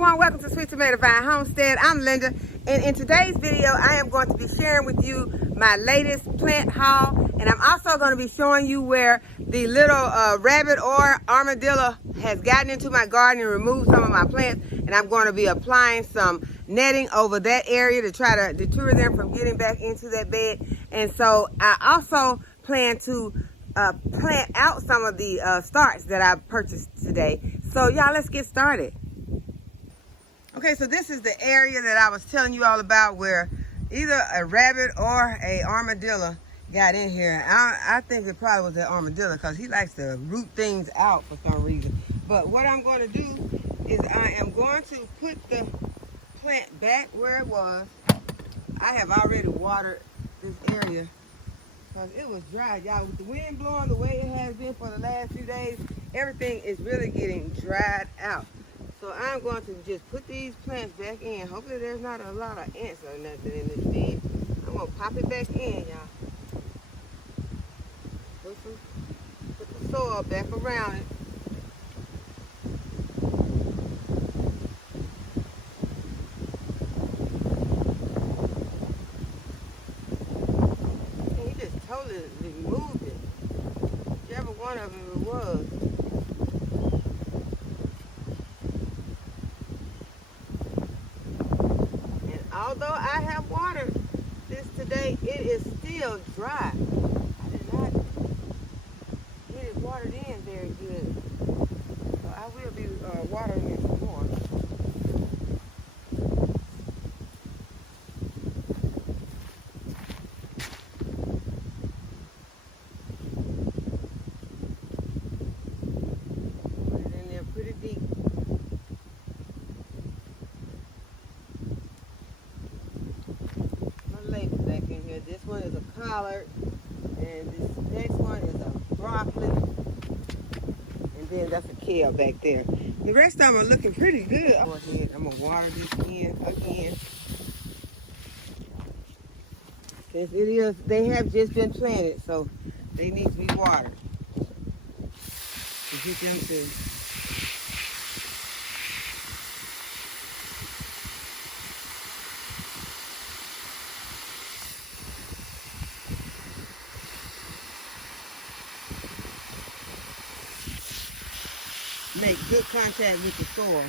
everyone, welcome to Sweet Tomato Vine Homestead. I'm Linda, and in today's video I am going to be sharing with you my latest plant haul, and I'm also going to be showing you where the little rabbit or armadillo has gotten into my garden and removed some of my plants, and I'm going to be applying some netting over that area to try to deter them from getting back into that bed. And so I also plan to plant out some of the starts that I purchased today. So y'all, let's get started. Okay, so this is the area that I was telling you all about where either a rabbit or a armadillo got in here. I think it probably was that armadillo because he likes to root things out for some reason. But what I'm going to do is I am going to put the plant back where it was. I have already watered this area because it was dry, y'all. With the wind blowing the way it has been for the last few days, everything is really getting dried out. So I'm going to just put these plants back in. Hopefully there's not a lot of ants or nothing in this bed. I'm going to pop it back in, y'all. Put the soil back around it. And he just totally removed it. Whichever one of them it was. Although I have watered this today, it is still dry. I did not get it watered in very good. So I will be watering it some more. Put it in there pretty deep. Back in here. This one is a collard, and this next one is a broccoli, and then that's a kale back there. The rest of them are looking pretty good. Go ahead, I'm gonna water these in again. Since they have just been planted, so they need to be watered to get them to. Make good contact with the soil.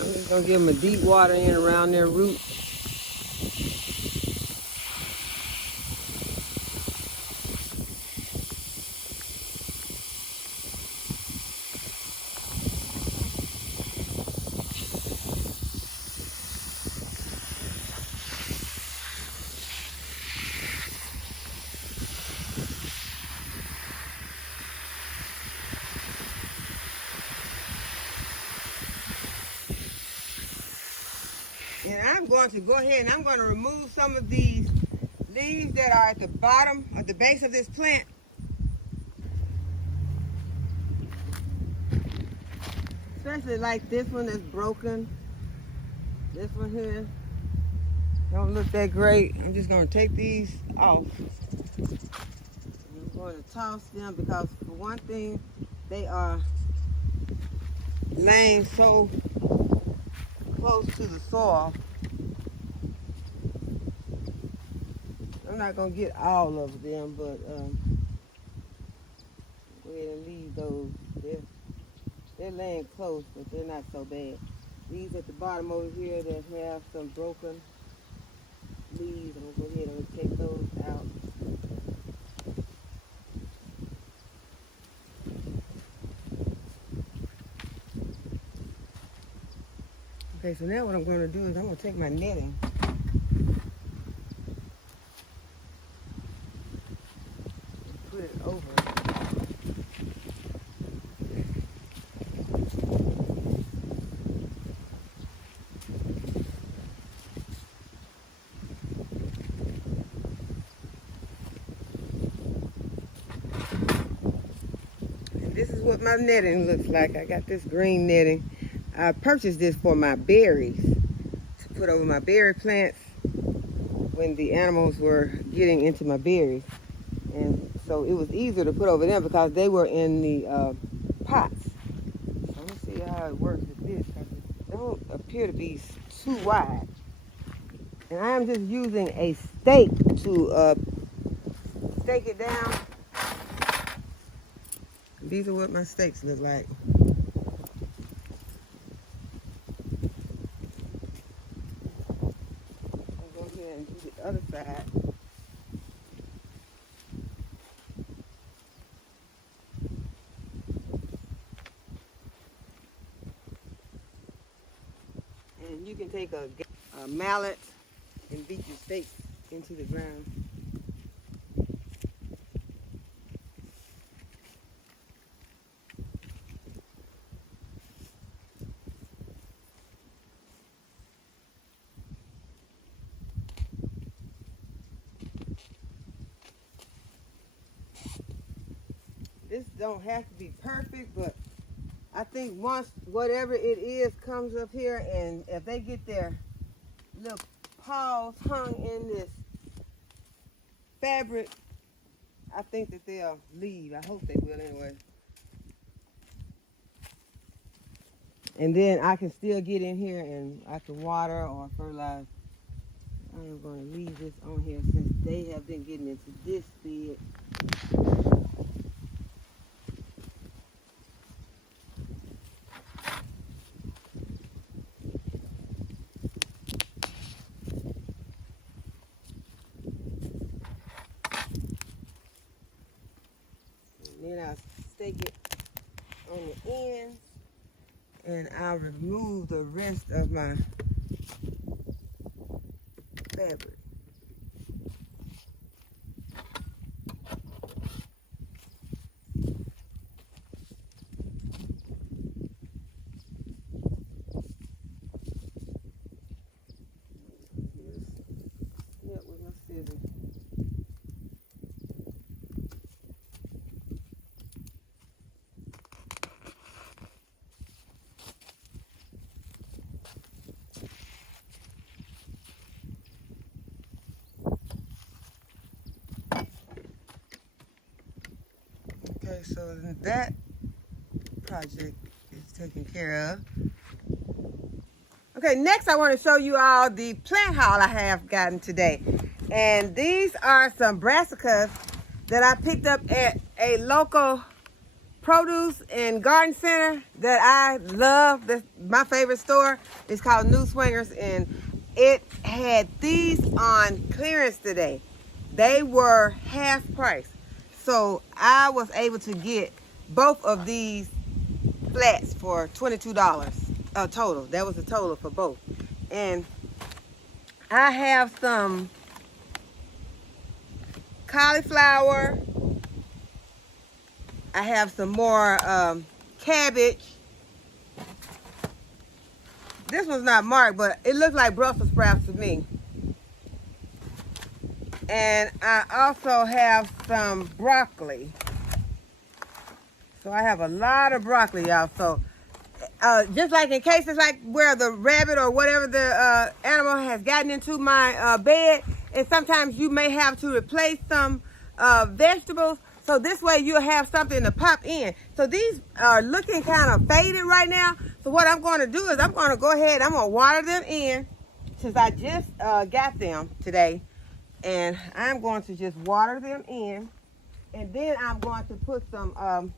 I'm just gonna give them a deep water in around their root. And I'm going to go ahead and I'm going to remove some of these leaves that are at the bottom of the base of this plant. Especially like this one that's broken. This one here don't look that great. I'm just going to take these off. I'm going to toss them because for one thing, they are laying so close to the soil. I'm not gonna get all of them, but go ahead and leave those. They're laying close, but they're not so bad. These at the bottom over here that have some broken leaves, I'm gonna go ahead and take those out. Okay, so now what I'm going to do is I'm going to take my netting. And put it over. is what my netting looks like. I got this green netting. I purchased this for my berries, to put over my berry plants when the animals were getting into my berries. And so it was easier to put over them because they were in the pots. So let's see how it works with this, because it don't appear to be too wide. And I am just using a stake to stake it down. These are what my stakes look like. I'll go ahead and do the other side. And you can take a mallet and beat your stakes into the ground. This don't have to be perfect, but I think once whatever it is comes up here, and if they get their little paws hung in this fabric, I think that they'll leave. I hope they will anyway. And then I can still get in here and I can water or fertilize. I am going to leave this on here since they have been getting into this bed. Then I'll stake it on the ends, and I'll remove the rest of my fabric. Snip with my scissors. Okay, so that project is taken care of. Okay, next I want to show you all the plant haul I have gotten today. And these are some brassicas that I picked up at a local produce and garden center that I love. My favorite store is called New Swingers, and it had these on clearance today. They were half price. So I was able to get both of these flats for $22 total. That was the total for both. And I have some cauliflower. I have some more cabbage. This one's not marked, but it looks like Brussels sprouts to me. And I also have some broccoli. So I have a lot of broccoli, y'all. So just like in cases like where the rabbit or whatever the animal has gotten into my bed, and sometimes you may have to replace some vegetables. So this way you'll have something to pop in. So these are looking kind of faded right now. So what I'm going to do is I'm going to go ahead, I'm going to water them in since I just got them today. And I'm going to just water them in. And then I'm going to put some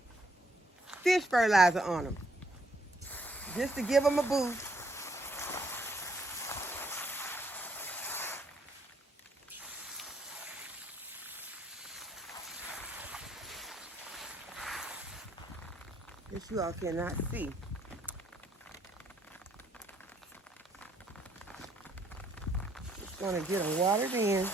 fish fertilizer on them, just to give them a boost. This you all cannot see. Just going to get them watered in.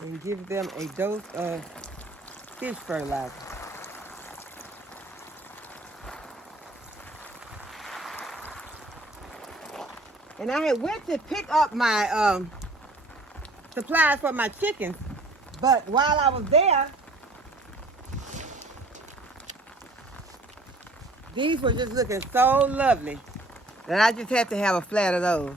And give them a dose of fish fertilizer. And I had went to pick up my supplies for my chickens, but while I was there, these were just looking so lovely that I just had to have a flat of those.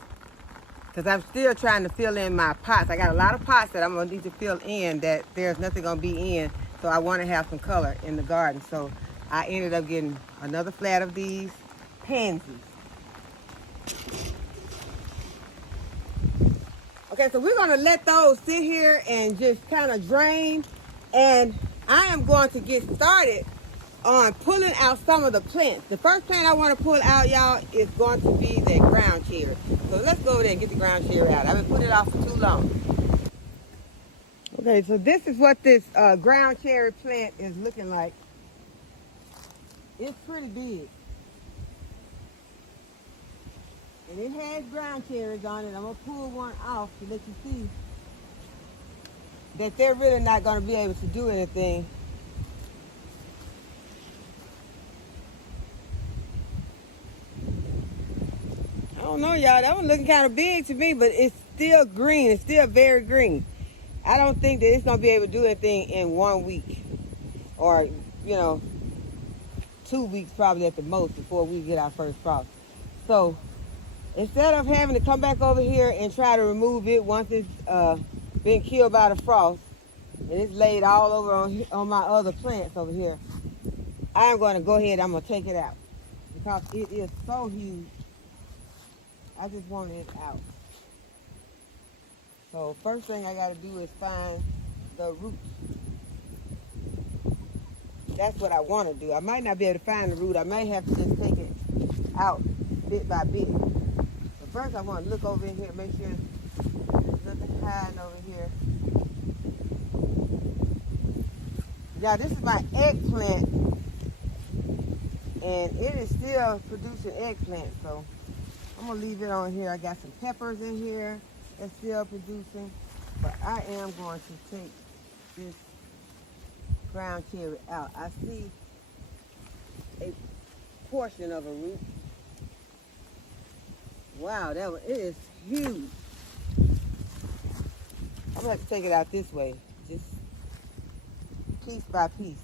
Because I'm still trying to fill in my pots. I got a lot of pots that I'm going to need to fill in that there's nothing going to be in. So I want to have some color in the garden. So I ended up getting another flat of these pansies. Okay, so we're going to let those sit here and just kind of drain. And I am going to get started on pulling out some of the plants. The first plant I want to pull out, y'all, is going to be the ground cherry. So let's go over there and get the ground cherry out. I've been putting it off for too long. Okay, so this is what this ground cherry plant is looking like. It's pretty big. And it has ground cherries on it. I'm going to pull one off to let you see that they're really not going to be able to do anything. I don't know, y'all. That one looking kind of big to me, but it's still green. It's still very green. I don't think that it's going to be able to do anything in 1 week or, 2 weeks probably at the most before we get our first frost. So instead of having to come back over here and try to remove it once it's been killed by the frost and it's laid all over on my other plants over here, I'm going to go ahead and I'm going to take it out because it is so huge. I just want it out. So first thing I got to do is find the roots. That's what I want to do. I might not be able to find the root. I may have to just take it out bit by bit. But first I want to look over in here, make sure there's nothing hiding over here. Now this is my eggplant, and it is still producing eggplant, so I'm going to leave it on here. I got some peppers in here that's still producing, but I am going to take this ground cherry out. I see a portion of a root. Wow, it is huge. I'm going to have to take it out this way, just piece by piece.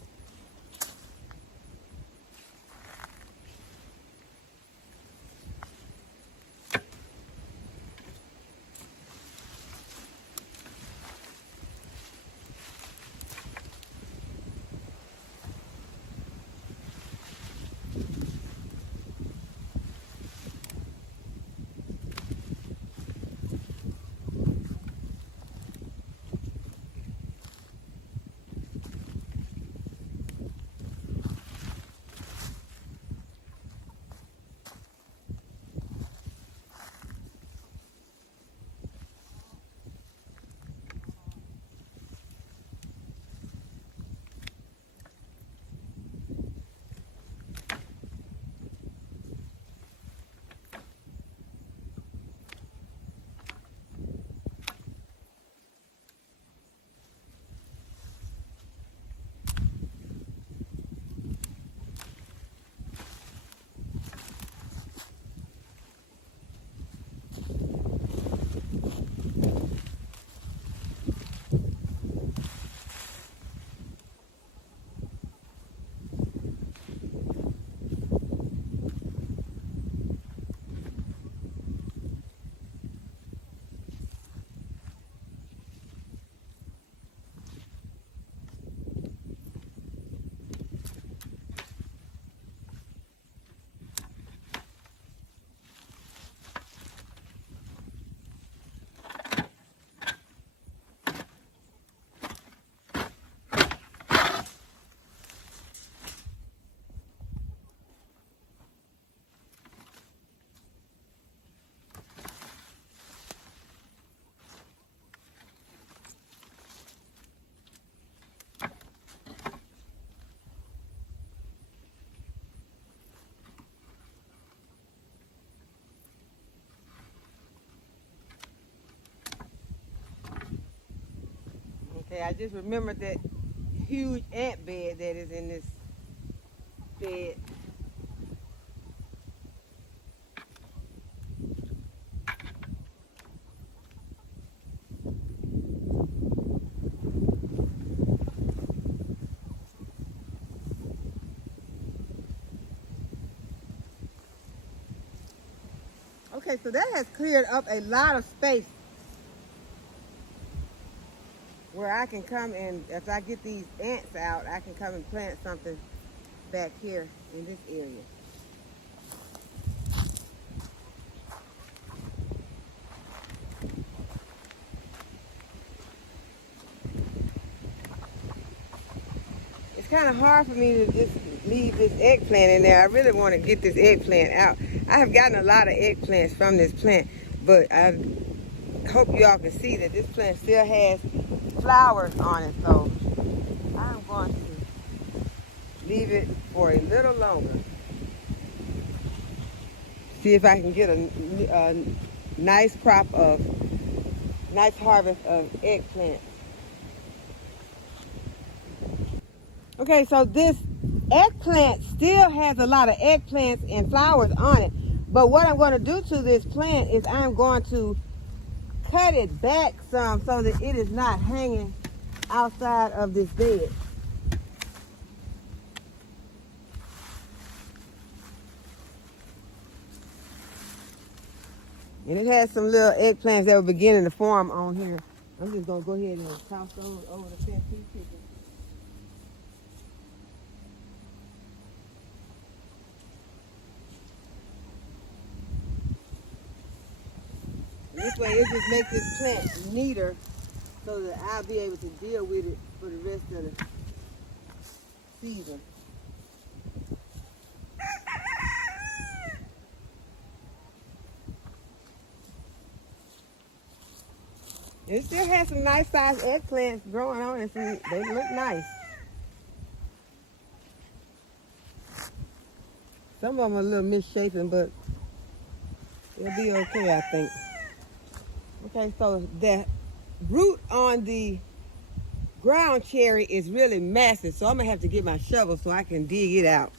Okay, I just remembered that huge ant bed that is in this bed. Okay, so that has cleared up a lot of space where I can come and, if I get these ants out, I can come and plant something back here in this area. It's kind of hard for me to just leave this eggplant in there. I really want to get this eggplant out. I have gotten a lot of eggplants from this plant, but I hope you all can see that this plant still has flowers on it, so I'm going to leave it for a little longer. See if I can get a nice harvest of eggplant. Okay, so this eggplant still has a lot of eggplants and flowers on it, but what I'm going to do to this plant is I'm going to cut it back some so that it is not hanging outside of this bed. And it has some little eggplants that were beginning to form on here. I'm just going to go ahead and toss those over the fence. This way it just makes this plant neater so that I'll be able to deal with it for the rest of the season. It still has some nice sized eggplants growing on it, so they look nice. Some of them are a little misshapen, but it'll be okay, I think. Okay, so the root on the ground cherry is really massive, so I'm gonna have to get my shovel so I can dig it out.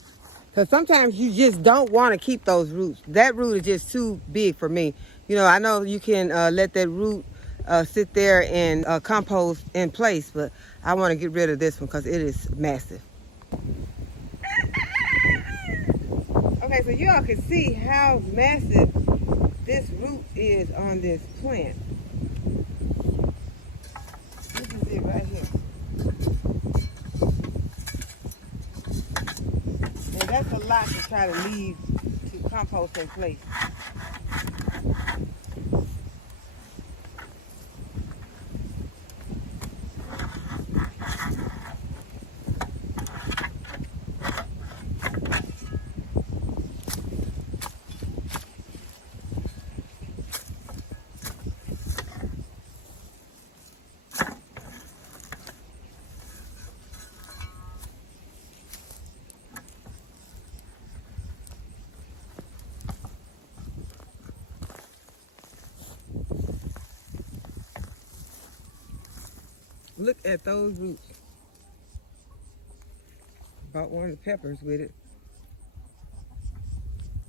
Because sometimes you just don't want to keep those roots. That root is just too big for me. You know, I know you can let that root sit there and compost in place, but I want to get rid of this one because it is massive. Okay, so you all can see how massive this root is on this plant. This is it right here. And that's a lot to try to leave to compost in place. Look at those roots. Bought one of the peppers with it.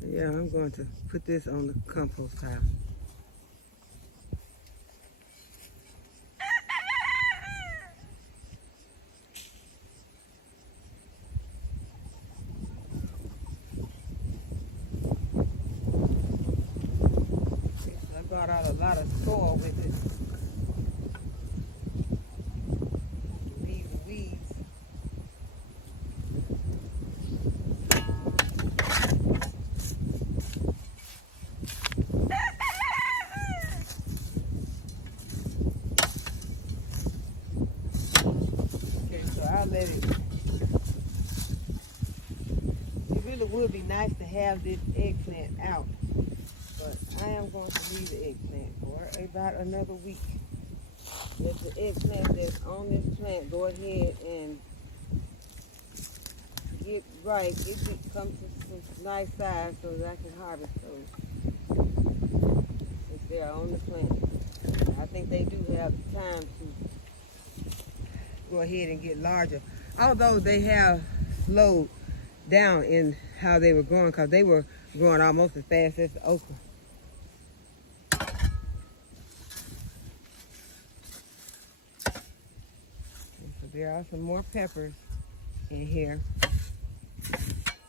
Yeah, I'm going to put this on the compost pile. I brought out a lot of soil with it. Weeds. Okay, so I'll let it. It really would be nice to have this eggplant out, but I am going to leave the eggplant for about another week. Let the eggplant that's on this plant go ahead and get right, get it come to some nice size so that I can harvest those if they're on the plant. I think they do have time to go ahead and get larger, although they have slowed down in how they were growing because they were growing almost as fast as the okra. There are some more peppers in here.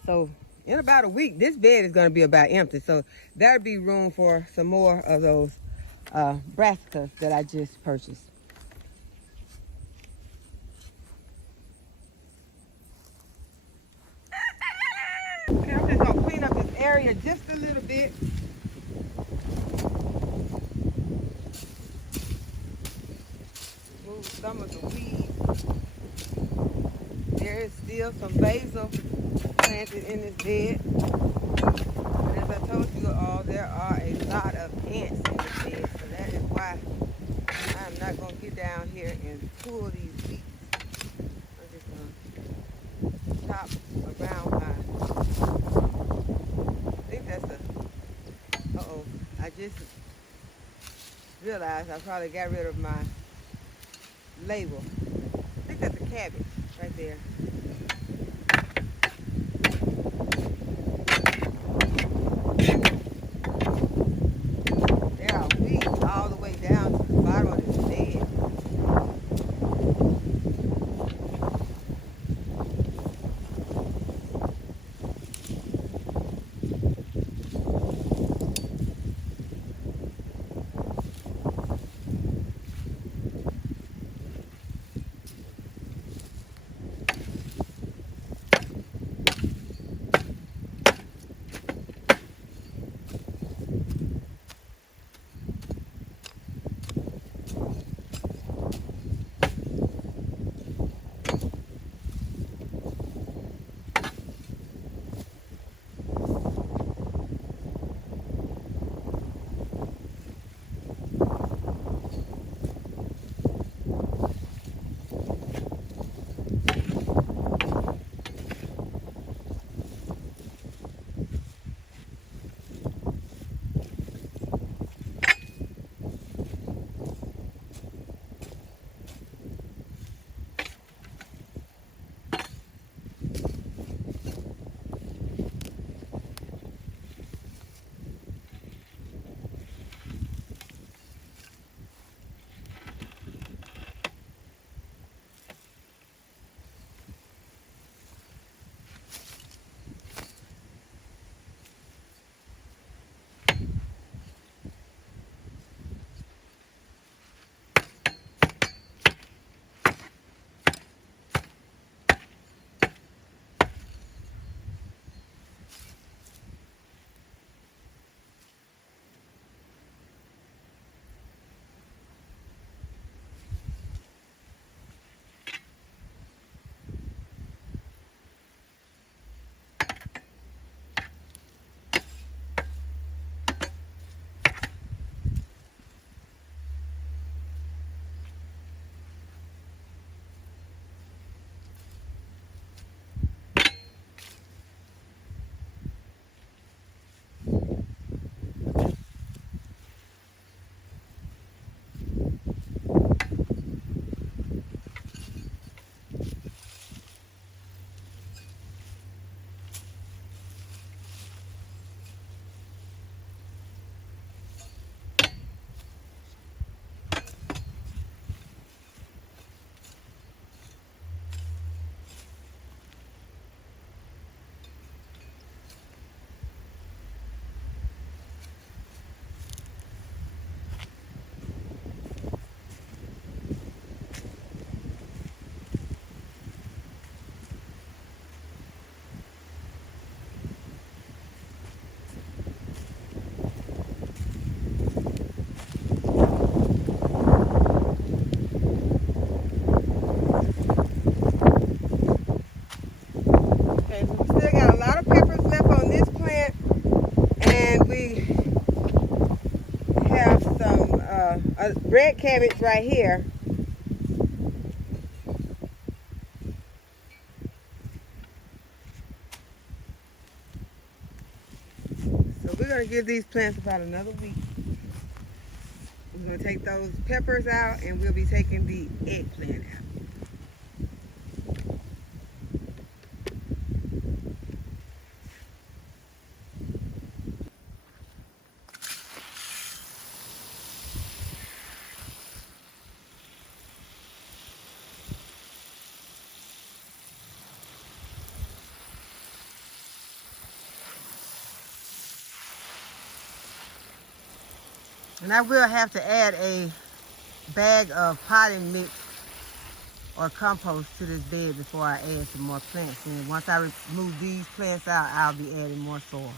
So in about a week, this bed is going to be about empty. So there'll be room for some more of those brassicas that I just purchased. Okay, I'm just going to clean up this area just a little bit. Move some of the weeds. There is still some basil planted in this bed. And as I told you all, there are a lot of ants in this bed. So that is why I'm not going to get down here and pull these weeds. I'm just going to chop around I think that's a, uh-oh, I just realized I probably got rid of my label. I think that's a cabbage right there. There are weeds all the way down to the bottom of this bed. Red cabbage right here. So we're going to give these plants about another week. We're going to take those peppers out and we'll be taking the eggplant out. And I will have to add a bag of potting mix or compost to this bed before I add some more plants in. Once I remove these plants out, I'll be adding more soil.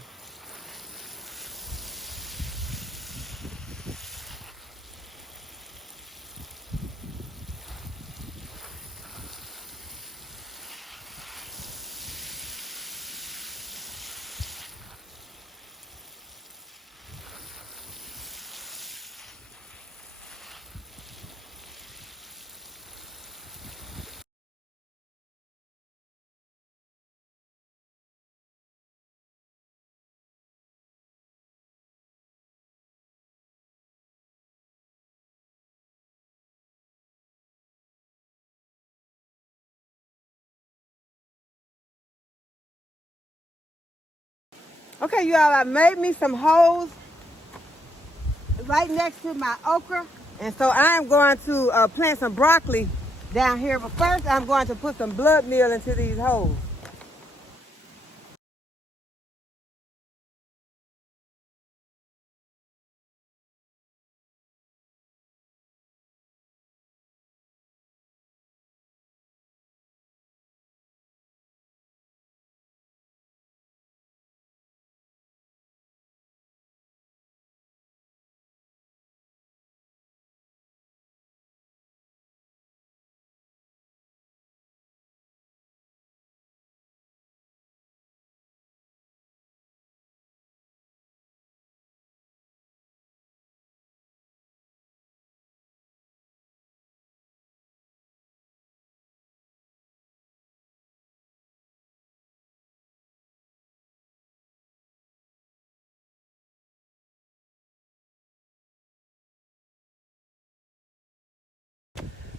Okay, you all, I made me some holes right next to my okra. And so I'm going to plant some broccoli down here. But first, I'm going to put some blood meal into these holes.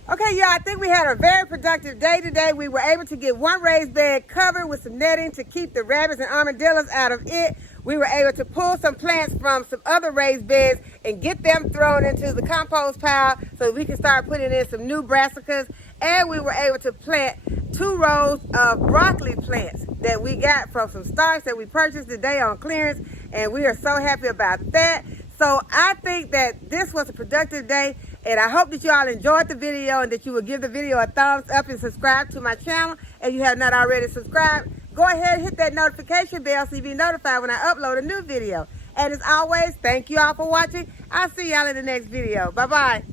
Okay, y'all, I think we had a very productive day today. We were able to get one raised bed covered with some netting to keep the rabbits and armadillos out of it. We were able to pull some plants from some other raised beds and get them thrown into the compost pile so we can start putting in some new brassicas. And we were able to plant 2 rows of broccoli plants that we got from some starts that we purchased today on clearance. And we are so happy about that. So I think that this was a productive day. And I hope that you all enjoyed the video and that you will give the video a thumbs up and subscribe to my channel. If you have not already subscribed, go ahead and hit that notification bell so you'll be notified when I upload a new video. And as always, thank you all for watching. I'll see y'all in the next video. Bye-bye.